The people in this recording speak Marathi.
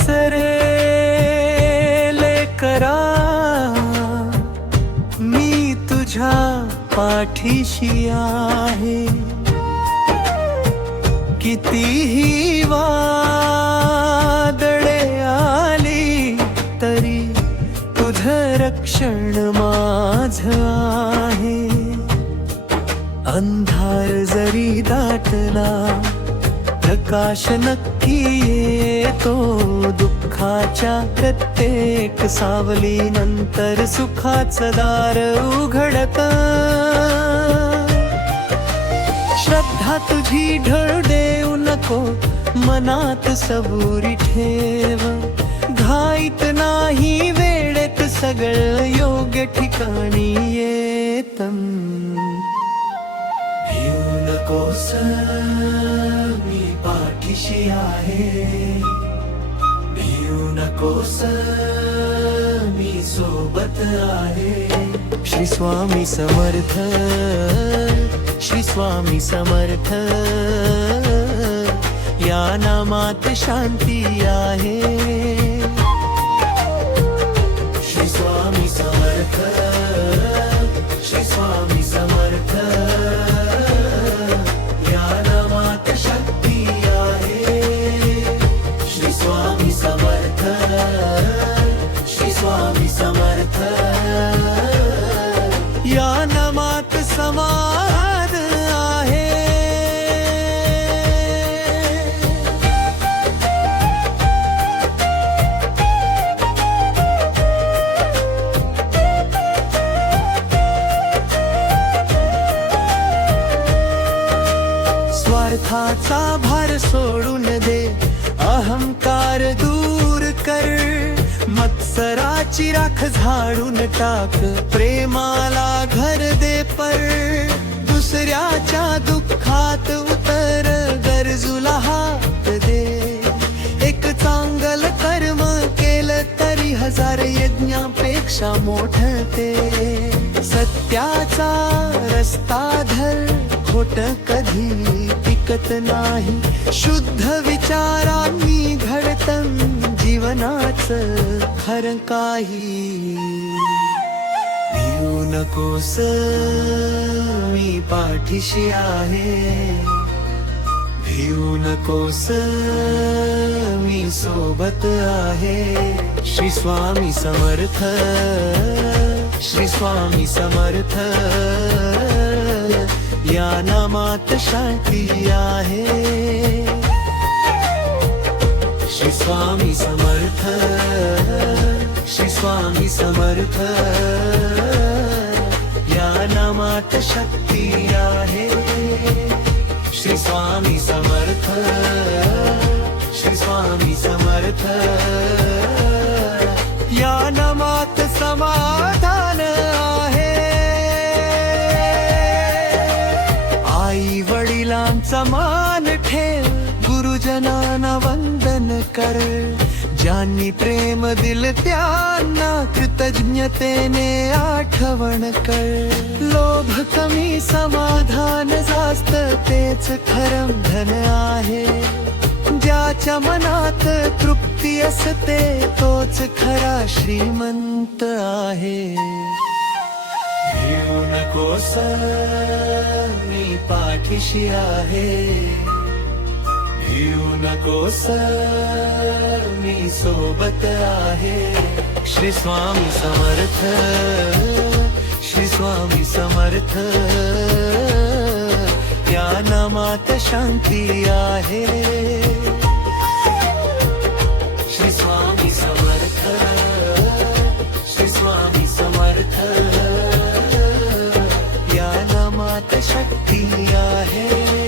रे लेकरा, मी तुझ्या पाठीशी आहे. कितीही वादळे आली तरी तुझं रक्षण माझं आहे. अंधार जरी दाटला प्रकाश नक्की येतो. दुःखाच्या प्रत्येक सावली नंतर सुखाचं दार उघडतं. श्रद्धा तुझी ढळ देऊ नको, मनात सबुरी ठेव. घाईत नाही वेळेत सगळं योग्य ठिकाणी येतं. भिऊ नकोस मी पाठीशी आहे. भिऊ नकोस मी सोबत आहे. श्री स्वामी समर्थ, श्री स्वामी समर्थ, या नामात शांती आहे. श्री स्वामी समर्थ, श्री स्वामी समर्थ, या नामात शक्ती आहे. श्री स्वामी समर्थ, श्री स्वामी समर्थ, या नामात समाध आहे. स्वार्थाचा भार सोडून दे, अहंकार दूर कर. मत्सराची राख झाडून टाक, प्रेमाला घर दे पर. दुसऱ्याच्या दुःखात उतर, गरजूला हात दे. एक चांगल कर्म केलं तरी हजार यज्ञापेक्षा मोठं ते. सत्याचा रस्ता धर, खोट कधी टिकत नाही. शुद्ध विचारांनी घडतं जीवनाचं खरं काही. भिऊ नकोस मी पाठीशी आहे. भिऊ नकोस मी सोबत आहे. श्री स्वामी समर्थ, श्री स्वामी समर्थ, या नामात शांती आहे. श्री स्वामी समर्थ, श्री स्वामी समर्थ, या नामात शक्ती आहे. श्री स्वामी समर्थ, श्री स्वामी समर्थ, या नामात समाधान आहे. आई वडिलांचा मान ठेव, गुरुजनांना वंदन कर. ज्यांनी प्रेम दिल त्यांना कृतज्ञतेने आठवण कर. लोभ कमी समाधान जास्त, तेच खरं धन आहे. ज्याच्या मनात तृप्ती असते तोच खरा श्रीमंत आहे. भिऊ नकोस मी पाठीशी आहे. भिऊ नकोस मी सोबत आहे. श्री स्वामी समर्थ, श्री स्वामी समर्थ, या नामात शांती आहे. श्री स्वामी समर्थ, श्री स्वामी समर्थ, या नामात शक्ती आहे.